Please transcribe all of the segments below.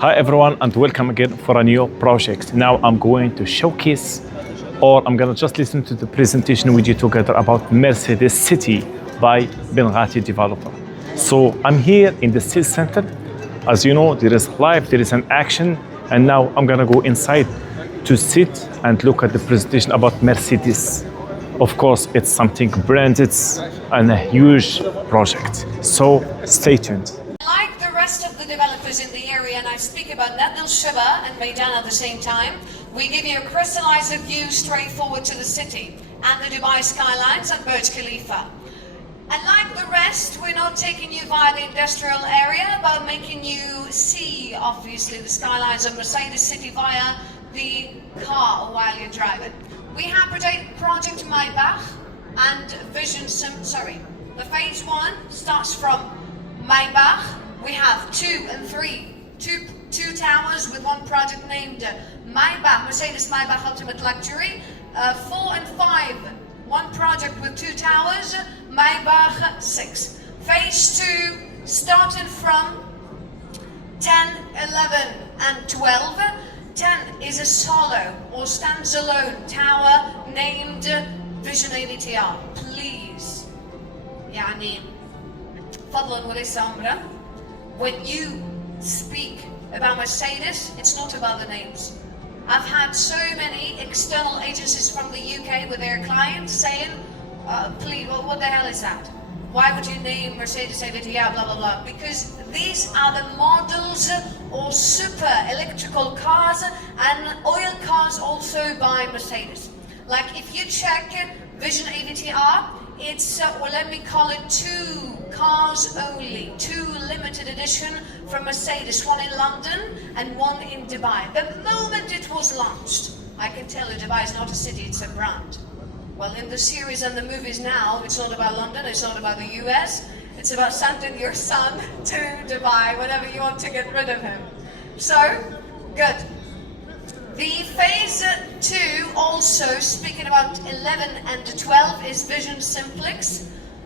Hi everyone and welcome again for a new project. Now I'm going to showcase or I'm going to just listen to the presentation with you together about Mercedes City by Binghatti developer. So I'm here in the city center. As you know, there is life, there is an action, and now I'm going to go inside to sit and look at the presentation about Mercedes. Of course, it's something branded and a huge project. So stay tuned. Like the rest of the developers in the area, and I speak about Nad Al Sheba and Meydan at the same time, we give you a crystallized view straight forward to the city and the Dubai skylines and Burj Khalifa. And like the rest, we're not taking you via the industrial area, but making you see, obviously, the skylines of Mercedes City via the car while you're driving. We have Project Maybach and the phase one starts from Maybach. We have 2 and 3, two towers with one project named Maybach, Mercedes Maybach Ultimate Luxury. 4 and 5, one project with 2 towers, Maybach 6. Phase 2 starting from 10, 11 and 12. 10 is a solo or stands alone tower named Vision AVTR. Please, يعني فضلا وليس أمرا, when you speak about Mercedes, it's not about the names. I've had so many external agencies from the UK with their clients saying, please, well, what the hell is that? Why would you name Mercedes AVTR, blah, blah, blah? Because these are the models or super electrical cars and oil cars also by Mercedes. Like if you check Vision AVTR, it's, well, let me call it 2 cars only, 2 limited edition from Mercedes, one in London and one in Dubai. The moment it was launched, I can tell you Dubai is not a city, it's a brand. Well, in the series and the movies now, it's not about London, it's not about the US, it's about sending your son to Dubai whenever you want to get rid of him. So, good. The phase 2 also, speaking about 11 and 12, is Vision Simplex.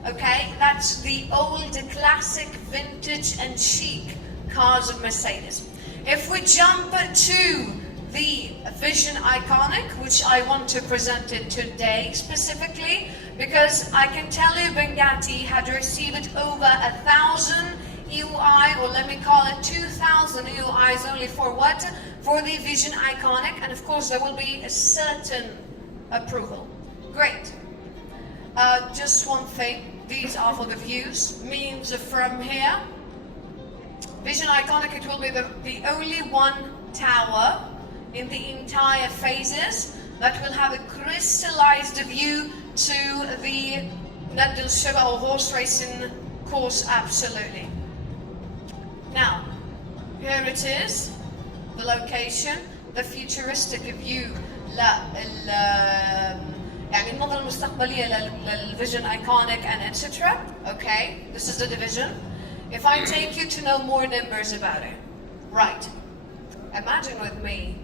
Okay, that's the old classic vintage and chic cars of Mercedes. If we jump to the Vision Iconic, which I want to present it today specifically, because I can tell you Binghatti had received over 1,000 EUI, or let me call it 2,000 EUIs only for what? For the Vision Iconic, and of course there will be a certain approval. Great. Just one thing, these are for the views, means from here. Vision Iconic, it will be the only one tower in the entire phases that will have a crystallized view to the Nad Al Sheba or horse racing course, absolutely. Now, here it is, the location, the futuristic view يعني النظرة المستقبلية للفيجن Iconic and etc. Okay, this is the division. If I take you to know more numbers about it, right, imagine with me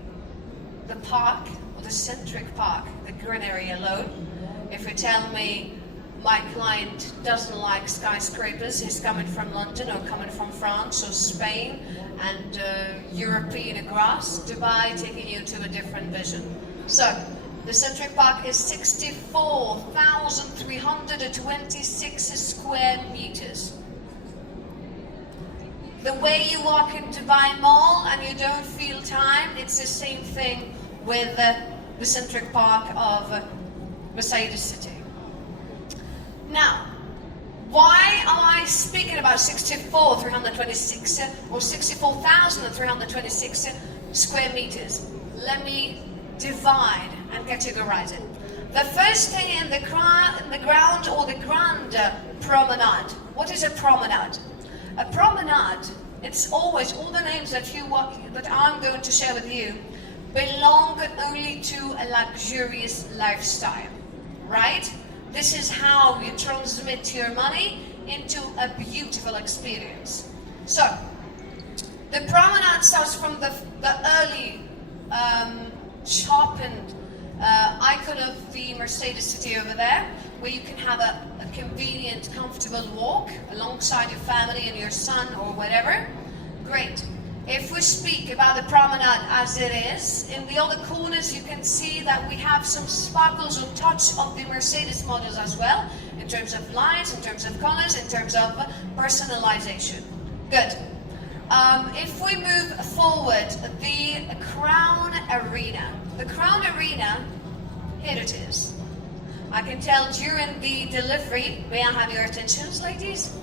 the park, or the centric park, the greenery alone. If you tell me my client doesn't like skyscrapers, he's coming from London or coming from France or Spain, and European grass, Dubai taking you to a different vision. So, the centric park is 64,326 square meters. The way you walk in Dubai Mall and you don't feel time, it's the same thing with the centric park of Mercedes City. Now, why am I speaking about 64,326 or 64,326 square meters? Let me divide and categorize it. The first thing in the ground or the grand promenade. What is a promenade? A promenade, it's always, all the names that I'm going to share with you belong only to a luxurious lifestyle, right? This is how you transmit your money into a beautiful experience. So, the promenade starts from the early sharpened icon of the Mercedes City over there, where you can have a convenient, comfortable walk alongside your family and your son or whatever. Great. If we speak about the promenade as it is, in the other corners you can see that we have some sparkles or touch of the Mercedes models as well, in terms of lines, in terms of colors, in terms of personalization. Good. If we move forward, the Crown Arena. The Crown Arena, here it is. I can tell during the delivery, may I have your attentions, ladies?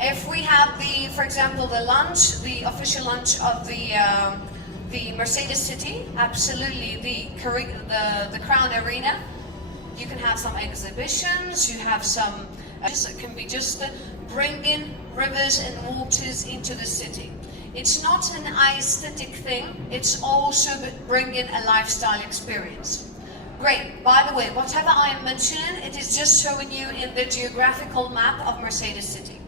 If we have the, for example, the lunch, the official lunch of the Mercedes City, absolutely the Crown Arena. You can have some exhibitions. You have some. It can be just bringing rivers and waters into the city. It's not an aesthetic thing. It's also bringing a lifestyle experience. Great. By the way, whatever I am mentioning, it is just showing you in the geographical map of Mercedes City.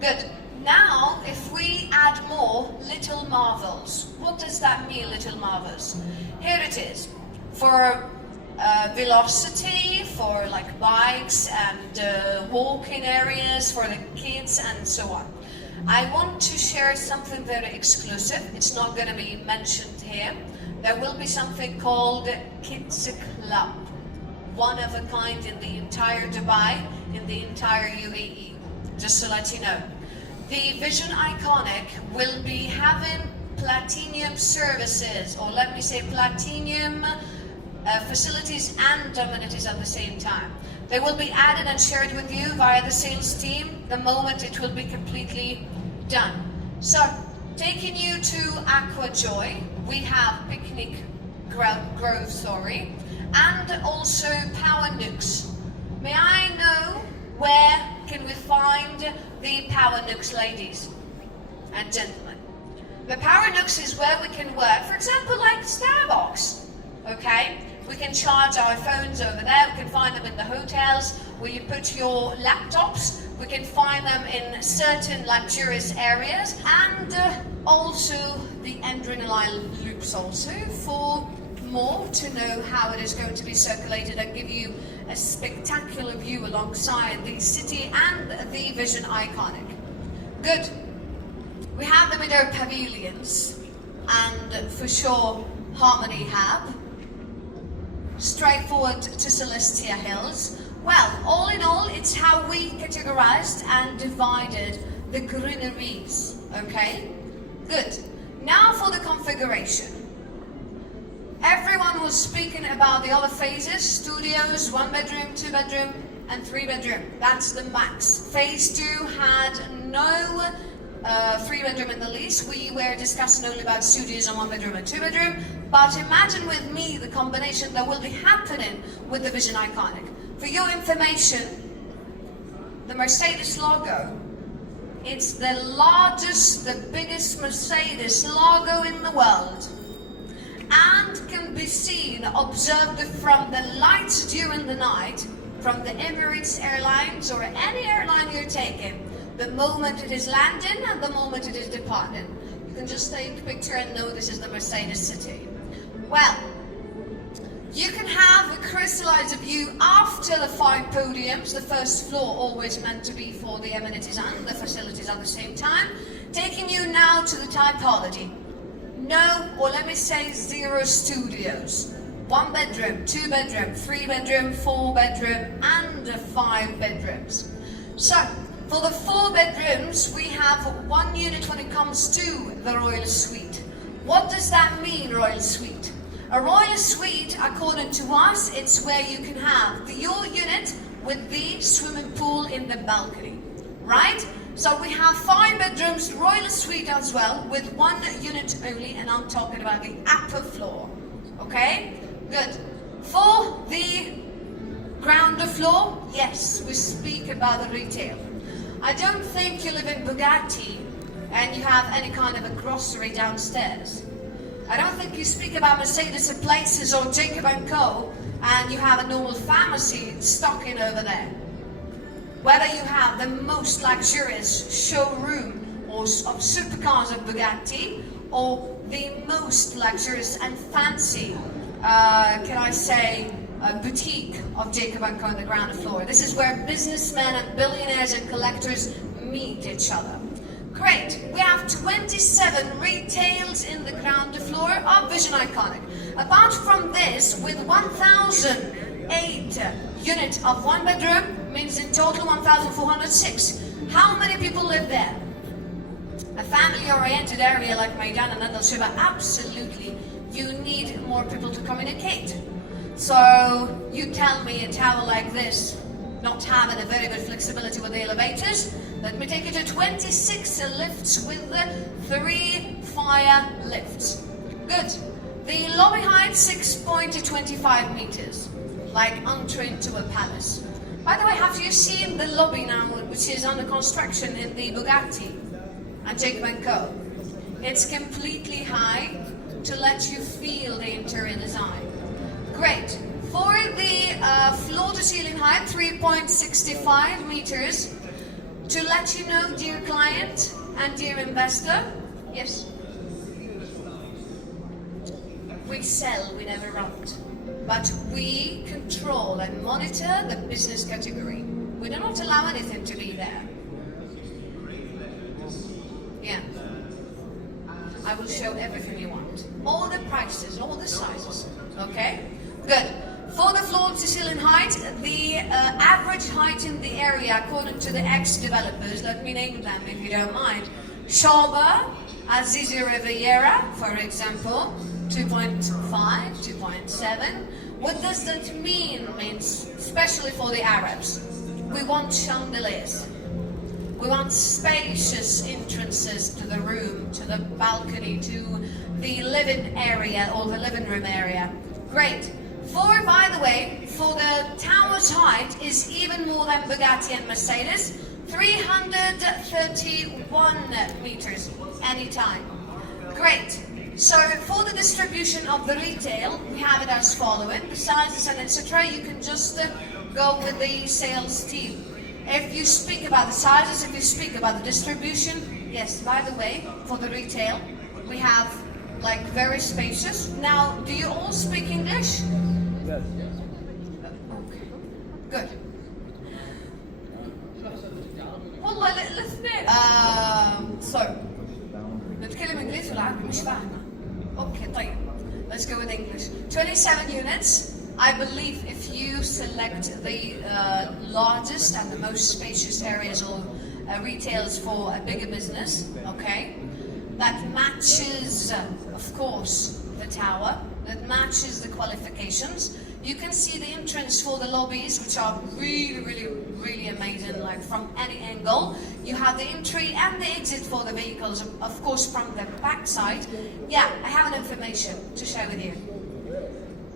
Good. Now, if we add more little marvels, what does that mean, little marvels? Here it is. For velocity, for like bikes and walking areas for the kids and so on. I want to share something very exclusive. It's not going to be mentioned here. There will be something called Kids Club. One of a kind in the entire Dubai, in the entire UAE. Just to let you know. The Vision Iconic will be having platinum services, or let me say platinum facilities and amenities at the same time. They will be added and shared with you via the sales team the moment it will be completely done. So, taking you to Aqua Joy, we have Picnic Grove, and also Power Nooks. May I know where can we find the Power Nooks, ladies and gentlemen? The Power Nooks is where we can work, for example, like Starbucks, okay? We can charge our phones over there, we can find them in the hotels where you put your laptops, we can find them in certain luxurious areas, and also the adrenaline loops also for more to know how it is going to be circulated and give you a spectacular view alongside the city and the Vision Iconic. Good. We have the Middle Pavilions and for sure Harmony Hub. Straightforward to Celestia Hills. Well, all in all, it's how we categorized and divided the greeneries, okay? Good. Now for the configuration. Everyone was speaking about the other phases, studios, 1 bedroom, 2 bedroom, and 3 bedroom. That's the max. Phase 2 had no 3 bedroom in the lease. We were discussing only about studios and 1 bedroom and 2 bedroom. But imagine with me the combination that will be happening with the Vision Iconic. For your information, the Mercedes logo, it's the largest, the biggest Mercedes logo in the world. And can be seen, observed from the lights during the night, from the Emirates Airlines or any airline you're taking, the moment it is landing and the moment it is departing. You can just take a picture and know this is the Mercedes City. Well, you can have a crystallized view after the 5 podiums, the first floor always meant to be for the amenities and the facilities at the same time, taking you now to the typology. No, or let me say 0 studios. 1 bedroom, 2 bedroom, 3 bedroom, 4 bedroom, and 5 bedrooms. So, for the 4 bedrooms, we have 1 unit when it comes to the Royal Suite. What does that mean, Royal Suite? A Royal Suite, according to us, it's where you can have your unit with the swimming pool in the balcony, right? So we have 5 bedrooms, Royal Suite as well, with 1 unit only, and I'm talking about the upper floor, okay? Good. For the ground floor, yes, we speak about the retail. I don't think you live in Binghatti and you have any kind of a grocery downstairs. I don't think you speak about Mercedes Places or Jacob & Co. and you have a normal pharmacy stocking over there. Whether you have the most luxurious showroom of supercars of Bugatti or the most luxurious and fancy, can I say, boutique of Jacob & Co. on the ground floor. This is where businessmen and billionaires and collectors meet each other. Great. We have 27 retails in the ground floor of Vision Iconic. Apart from this, with 1,008 units of one bedroom, means in total 1,406. How many people live there? A family-oriented area like Meydan and Nad Al Sheba, absolutely. You need more people to communicate. So you tell me a tower like this, not having a very good flexibility with the elevators, let me take you to 26 lifts with 3 fire lifts. Good. The lobby height 6.25 meters, like entry into a palace. By the way, have you seen the lobby now, which is under construction in the Binghatti and Co? It's completely high to let you feel the interior design. Great. For the floor-to-ceiling height, 3.65 meters. To let you know, dear client and dear investor, yes, we sell, we never rent, but we control and monitor the business category. We do not allow anything to be there. Yeah. I will show everything you want. All the prices, all the sizes. Okay? Good. For the floor-to-ceiling height, the average height in the area, according to the ex-developers, let me name them if you don't mind. Sheba, Azizi Riviera, for example, 2.5, 2.7. What does that mean? Means, especially for the Arabs, we want chandeliers. We want spacious entrances to the room, to the balcony, to the living area or the living room area. Great. By the way, for the tower's height is even more than Binghatti and Mercedes, 331 meters anytime. Great. So for the distribution of the retail, we have it as following. The sizes and etc. You can just go with the sales team. If you speak about the sizes, if you speak about the distribution, yes, by the way, for the retail, we have like very spacious. Now, do you all speak English? Yes. Okay. Good. والله الاثنين. So نتكلم إنجليزي ولا عربي مش فاهمة. Okay, طيب. Let's go with English. 27 units. I believe if you select the largest and the most spacious areas or retails for a bigger business, okay, that matches, of course, the tower, that matches the qualifications. You can see the entrance for the lobbies, which are really amazing, like from any angle. You have the entry and the exit for the vehicles, of course, from the back side. Yeah, I have an information to share with you.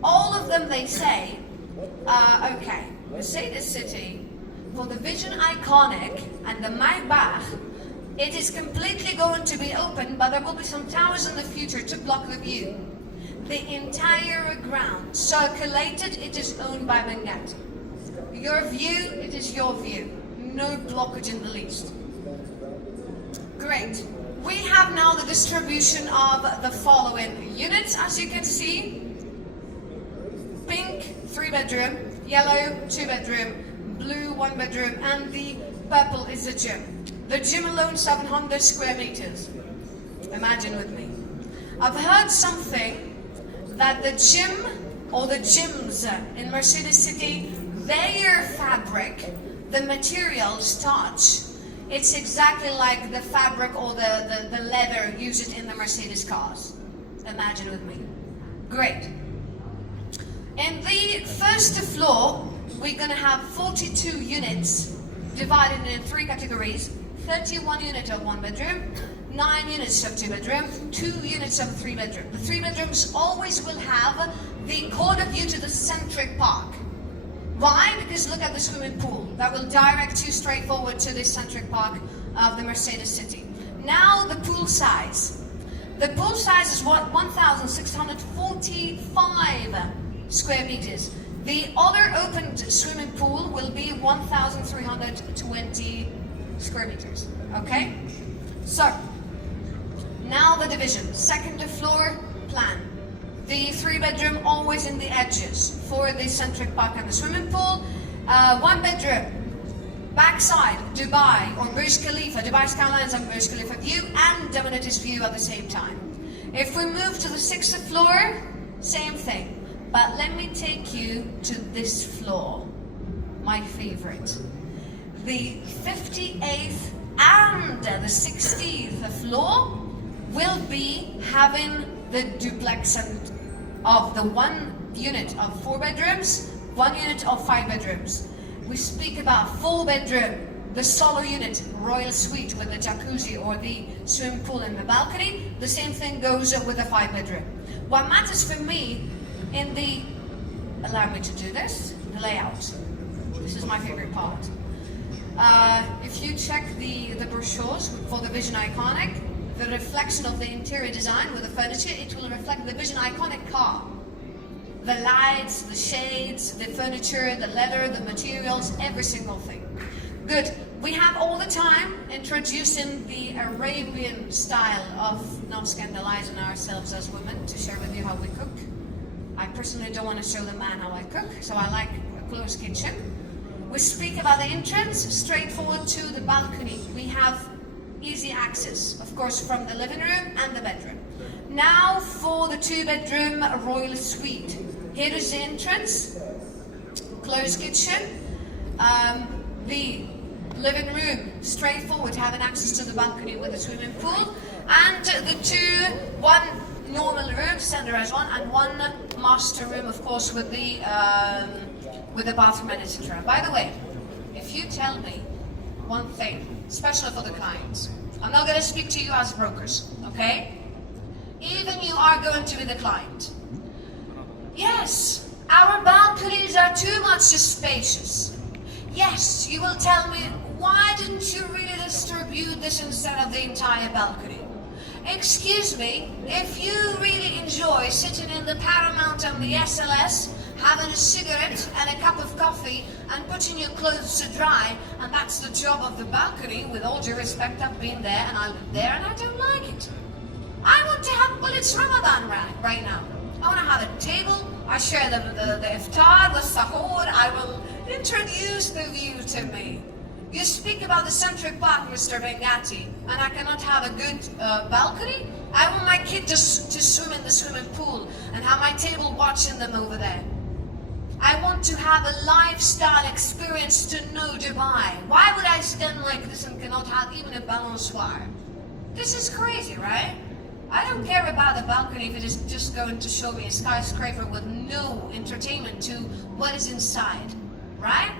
All of them, they say, okay, Mercedes City, for the Vision Iconic and the Maybach, it is completely going to be open, but there will be some towers in the future to block the view. The entire ground, circulated, it is owned by Binghatti. Your view, it is your view. No blockage in the least. Great. We have now the distribution of the following units, as you can see. Pink, 3-bedroom, yellow, 2-bedroom, blue, 1-bedroom, and the purple is the gym. The gym alone, 700 square meters. Imagine with me. I've heard something that the gym or the gyms in Mercedes City, their fabric, the material starch, it's exactly like the fabric or the leather used in the Mercedes cars. Imagine with me. Great. In the first floor, we're going to have 42 units divided into 3 categories. 31 units of 1-bedroom, 9 units of 2-bedroom, 2 units of 3-bedroom. The 3 bedrooms always will have the corner view to the centric park. Why? Because look at the swimming pool. That will direct you straight forward to the centric park of the Mercedes City. Now the pool size. The pool size is 1,645 square meters. The other opened swimming pool will be 1,320 square meters. Okay? So, now the division. Second floor plan. The 3-bedroom always in the edges for the centric park and the swimming pool. 1-bedroom. Backside, Dubai or Burj Khalifa, Dubai Skylines and Burj Khalifa view and amenities view at the same time. If we move to the 6th floor, same thing. But let me take you to this floor, my favorite. The 58th and the 60th floor will be having the duplex of the 1 unit of 4 bedrooms, 1 unit of 5 bedrooms. We speak about 4 bedroom, the solo unit, royal suite with the jacuzzi or the swimming pool and the balcony. The same thing goes with the 5 bedroom. What matters for me in the, allow me to do this, the layout. This is my favorite part. If you check the brochures for the Vision Iconic, the reflection of the interior design with the furniture, it will reflect the Vision Iconic car. The lights, the shades, the furniture, the leather, the materials, every single thing. Good. We have all the time introducing the Arabian style of not scandalizing ourselves as women to share with you how we cook. I personally don't want to show the man how I cook, so I like a closed kitchen. We speak about the entrance, straightforward to the balcony. We have easy access, of course, from the living room and the bedroom. Now for the 2-bedroom royal suite. Here is the entrance, closed kitchen, the living room, straightforward, having access to the balcony with the swimming pool, and one normal room, standard as one, and 1 master room, of course, with the bathroom and etc. By the way, if you tell me one thing, especially for the clients, I'm not going to speak to you as brokers, okay? Even you are going to be the client. Yes, our balconies are too much spacious. Yes, you will tell me, why didn't you really distribute this instead of the entire balcony? Excuse me, if you really enjoy sitting in the Paramount and the SLS, having a cigarette and a cup of coffee and putting your clothes to dry, and that's the job of the balcony, with all due respect, I've been there and I live there and I don't like it. I want to have, well, it's Ramadan right now. I want to have a table, I share the iftar, the sahur, I will introduce the view to me. You speak about the centric park, Mr. Binghatti, and I cannot have a good balcony? I want my kid to swim in the swimming pool and have my table watching them over there. I want to have a lifestyle experience to know Dubai. Why would I stand like this and cannot have even a balançoire? This is crazy, right? I don't care about the balcony if it is just going to show me a skyscraper with no entertainment to what is inside, right?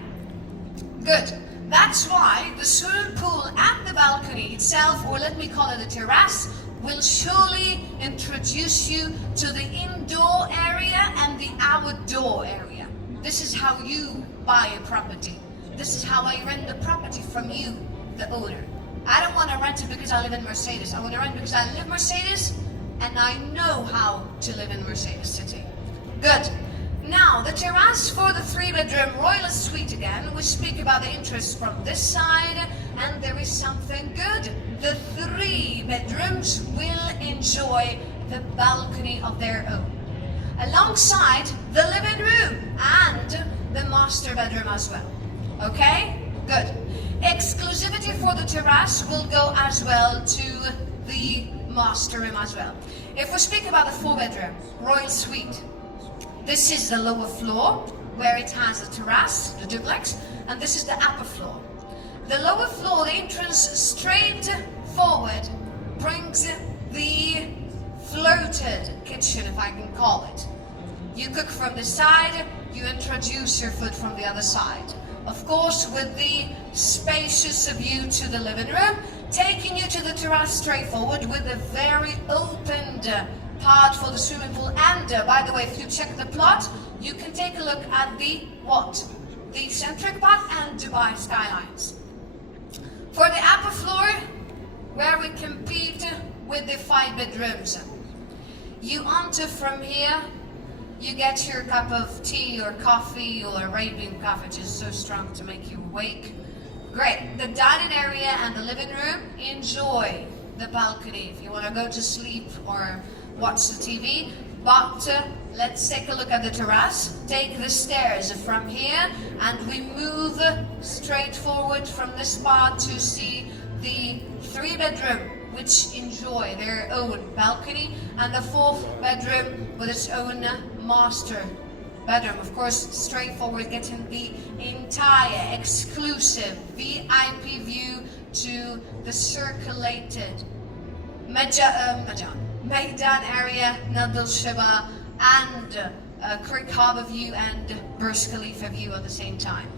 Good. That's why the swimming pool and the balcony itself, or let me call it a terrace, will surely introduce you to the indoor area and the outdoor area. This is how you buy a property. This is how I rent the property from you, the owner. I don't want to rent it because I live in Mercedes. I want to rent because I live Mercedes and I know how to live in Mercedes City. Good. Now, the terrace for the 3-bedroom royal suite again, we speak about the interest from this side, and there is something good. The 3 bedrooms will enjoy the balcony of their own, alongside the living room and the master bedroom as well. Okay? Good. Exclusivity for the terrace will go as well to the master room as well. If we speak about the 4-bedroom royal suite, this is the lower floor where it has a terrace, the duplex, and this is the upper floor. The lower floor, the entrance straight forward, brings the floated kitchen, if I can call it. You cook from the side, you introduce your food from the other side. Of course, with the spacious view to the living room, taking you to the terrace straight forward with a very opened part for the swimming pool. And by the way, if you check the plot, you can take a look at the the centric part and Dubai skylines. For the upper floor, where we compete with the 5 bedrooms, you enter from here, you get your cup of tea or coffee or Arabian coffee, which is so strong to make you awake. Great. The dining area and the living room, enjoy the balcony. If you want to go to sleep or watch the TV, But let's take a look at the terrace. Take the stairs from here and we move straight forward from this part to see the 3-bedroom, which enjoy their own balcony, and the 4th bedroom with its own master bedroom. Of course, straightforward, getting the entire exclusive VIP view to the circulated Meydan area, Nad Al Sheba, and Creek Harbour view and Burj Khalifa view at the same time.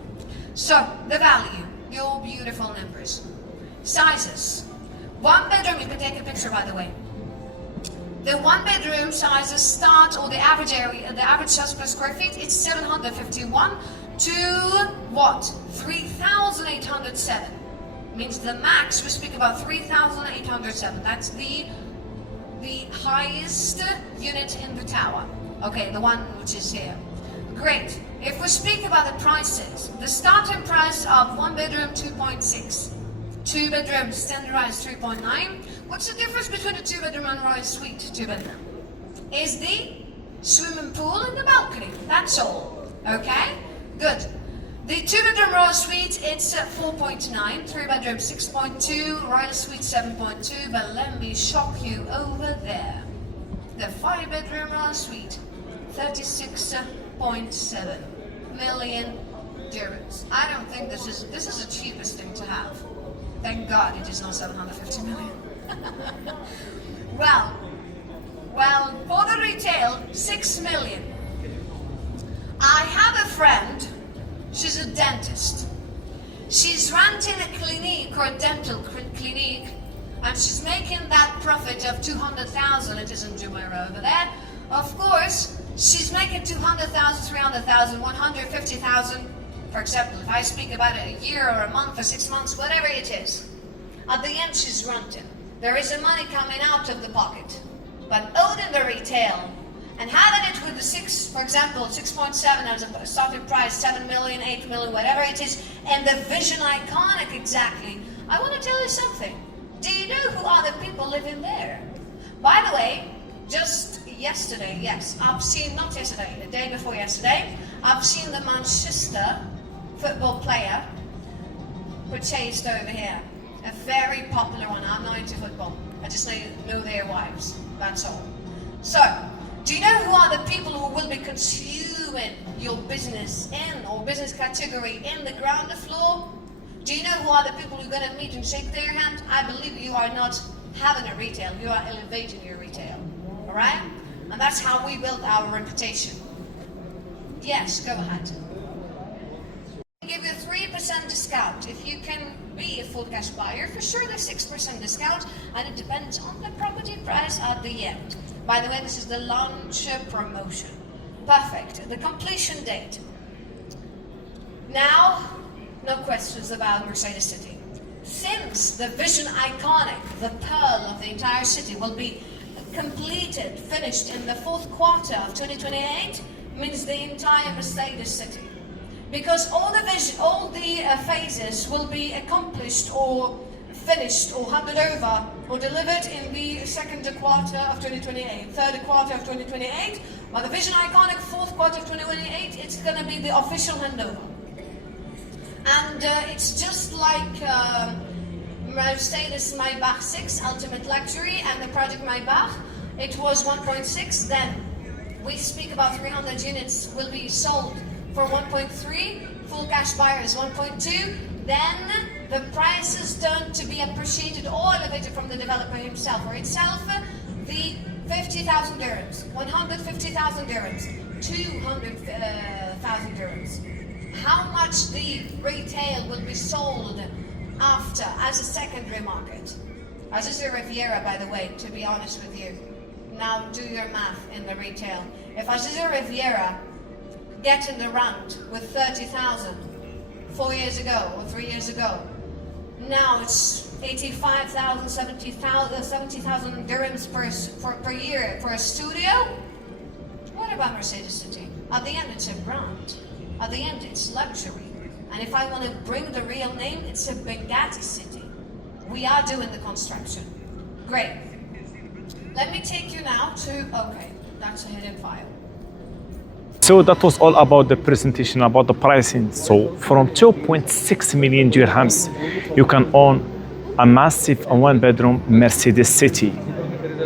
So, the value, your beautiful numbers. Sizes. 1 bedroom, you can take a picture by the way. The 1 bedroom sizes start, or the average area, the average size per square feet, it's 751 to what? 3,807. Means the max, we speak about 3,807. That's the highest unit in the tower. Okay, the one which is here. Great. If we speak about the prices, the starting price of 1 bedroom, 2.6. 2 bedroom, standardized 3.9. What's the difference between a 2-bedroom and royal suite 2-bedroom? Is the swimming pool and the balcony. That's all. Okay? Good. The 2-bedroom royal suite, it's 4.9, 3-bedroom 6.2, royal suite 7.2, but let me shock you over there. The 5-bedroom royal suite, 36.7 million dirhams. I don't think this is the cheapest thing to have. Thank God it is not 750 million. well, for the retail, 6 million. I have a friend, she's a dentist. She's renting a clinic or a dental clinic, and she's making that profit of 200,000. It is in Jumeirah over there. Of course, she's making 200,000, 300,000, 150,000. For example, if I speak about it a year or a month or 6 months, whatever it is, at the end she's renting. There is a money coming out of the pocket. But owning the retail and having it with the 6, for example, 6.7 as a starting price, 7 million, 8 million, whatever it is, and the vision iconic exactly, I want to tell you something. Do you know who are the people living there? By the way, just yesterday, yes, I've seen, not yesterday, the day before yesterday, I've seen the Manchester football player purchased over here. A very popular one. I'm not into football. I just know their wives. That's all. So, do you know who are the people who will be consuming your business in, or business category in the ground floor? Do you know who are the people you're going to meet and shake their hand? I believe you are not having a retail. You are elevating your retail. Alright? And that's how we build our reputation. Yes, go ahead. Give you a 3% discount if you can be a full cash buyer. For sure, there's 6% discount, and it depends on the property price at the end. By the way, this is the launch promotion. Perfect. The completion date. Now, no questions about Mercedes City. Since the vision iconic, the pearl of the entire city, will be completed, finished in the 4th quarter of 2028, means the entire Mercedes City. Because all the phases will be accomplished or finished or handed over or delivered in the 2nd quarter of 2028, 3rd quarter of 2028, but the vision iconic 4th quarter of 2028, it's going to be the official handover. And it's just like Mercedes Maybach 6 Ultimate Luxury and the Project Maybach. It was 1.6, then we speak about 300 units will be sold for 1.3, full cash buyers 1.2, then the prices turn to be appreciated or elevated from the developer himself or itself, the 50,000 dirhams, 150,000 dirhams, 200,000 dirhams. How much the retail will be sold after as a secondary market? Aziz Riviera, by the way, to be honest with you, now do your math in the retail. If Aziz Riviera get in the round with 30,000 4 years ago or 3 years ago, now it's 85,000, 70,000 dirhams per year for a studio. What about Mercedes City? At the end, it's a brand. At the end, it's luxury. And if I want to bring the real name, it's a Binghatti City. We are doing the construction. Great. Let me take you now to, okay, That's a hidden file. So that was all about the presentation, about the pricing. So from 2.6 million dirhams, you can own a massive one-bedroom Mercedes City.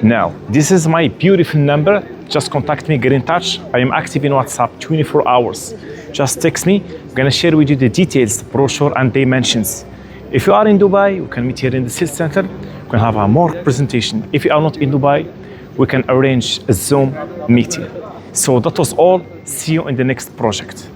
Now, this is my beautiful number. Just contact me, get in touch. I am active in WhatsApp 24 hours. Just text me. I'm gonna share with you the details, brochure and dimensions. If you are in Dubai, we can meet here in the sales center. We can have a more presentation. If you are not in Dubai, we can arrange a Zoom meeting. So that was all. See you in the next project.